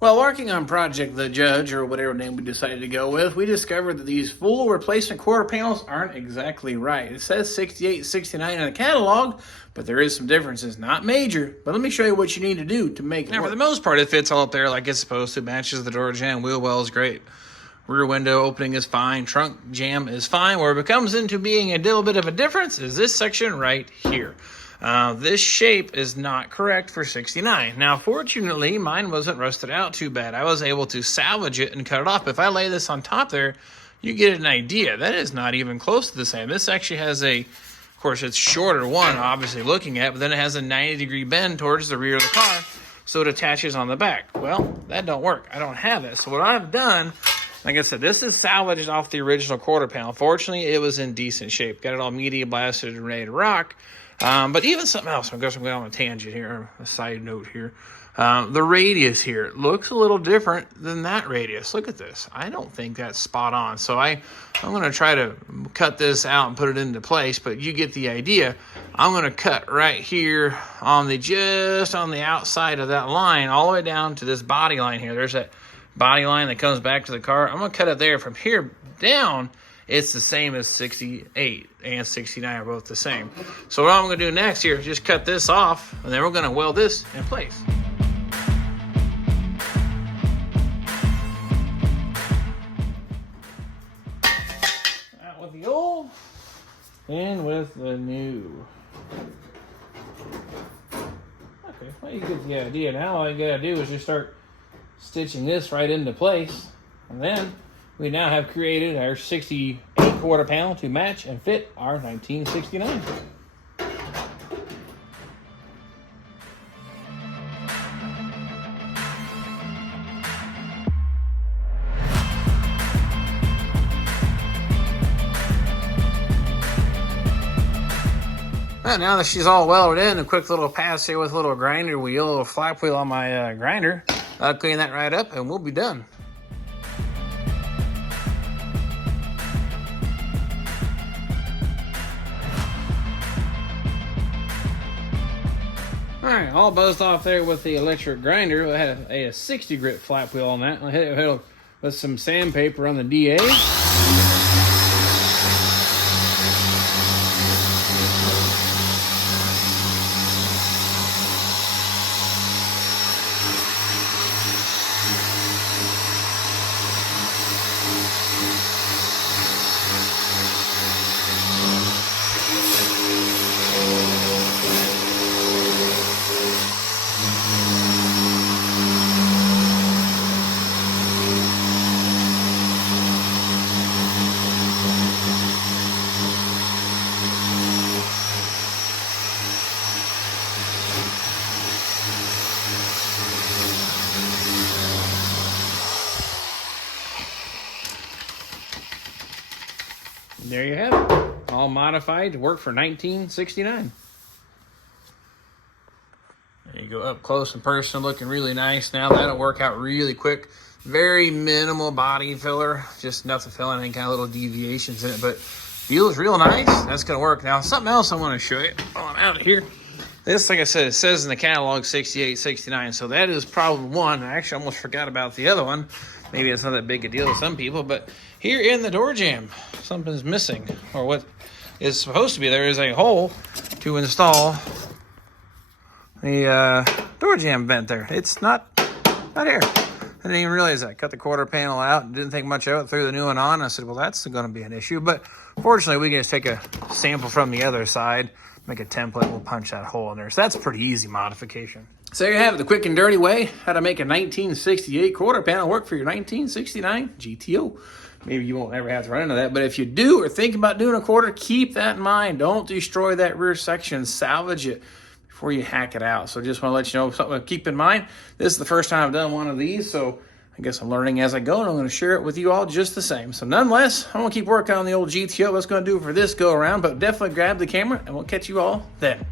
While working on Project The Judge, or whatever name we decided to go with, we discovered that these full replacement quarter panels aren't exactly right. It says 68, 69 in the catalog, but there is some differences. Not major, but let me show you what you need to do to make it work. For the most part, it fits all up there like it's supposed to. Matches the door jamb. Wheel well is great. Rear window opening is fine. Trunk jamb is fine. Where it becomes into being a little bit of a difference is this section right here. This shape is not correct for 69. Now, fortunately, mine wasn't rusted out too bad. I was able to salvage it and cut it off. If I lay this on top there, you get an idea. That is not even close to the same. This actually has a, of course, it's shorter one, obviously looking at, but then it has a 90-degree bend towards the rear of the car, so it attaches on the back. Well, that don't work. I don't have it. So what I've done, like I said, this is salvaged off the original quarter panel. Fortunately, it was in decent shape. Got it all media blasted and ready to rock. But even something else, I guess I'm going on a tangent here, a side note here. The radius here looks a little different than that radius. Look at this. I don't think that's spot on. So I'm going to try to cut this out and put it into place, but you get the idea. I'm going to cut right here on just on the outside of that line all the way down to this body line here. There's that body line that comes back to the car. I'm going to cut it there. From here down, it's the same as 68 and 69 are both the same. So what I'm going to do next here is just cut this off, and then we're going to weld this in place. Out with the old, in with the new. Okay, well, you get the idea now. All you got to do is just start stitching this right into place, and then we now have created our 68 quarter panel to match and fit our 1969. Well, now that she's all welded in, a quick little pass here with a little grinder wheel, a little flap wheel on my grinder. I'll clean that right up and we'll be done. All right, all buzzed off there with the electric grinder. I had a 60 grit flap wheel on that. I hit it with some sandpaper on the DA. There you have it, all modified to work for 1969. There you go, up close and personal, looking really nice now. That'll work out really quick. Very minimal body filler, just enough to fill in any kind of little deviations in it, but feels real nice. That's gonna work. Now, something else I want to show you while I'm out of here. This, like I said, it says in the catalog 68, 69, so that is problem one. I actually almost forgot about the other one. Maybe it's not that big a deal to some people, but here in the door jamb, something's missing, or what is supposed to be. There is a hole to install the door jamb vent there. It's not here. I didn't even realize that. Cut the quarter panel out and didn't think much of it. Threw the new one on. I said, well, that's going to be an issue. But fortunately, we can just take a sample from the other side, make a template. We'll punch that hole in there. So that's a pretty easy modification. So there you have it, the quick and dirty way how to make a 1968 quarter panel work for your 1969 GTO. Maybe you won't ever have to run into that, but if you do or think about doing a quarter, keep that in mind. Don't destroy that rear section. Salvage it before you hack it out. So just want to let you know something to keep in mind. This is the first time I've done one of these, so I guess I'm learning as I go, and I'm going to share it with you all just the same. So nonetheless, I'm going to keep working on the old GTO. That's going to do it for this go around, but definitely grab the camera, and we'll catch you all then.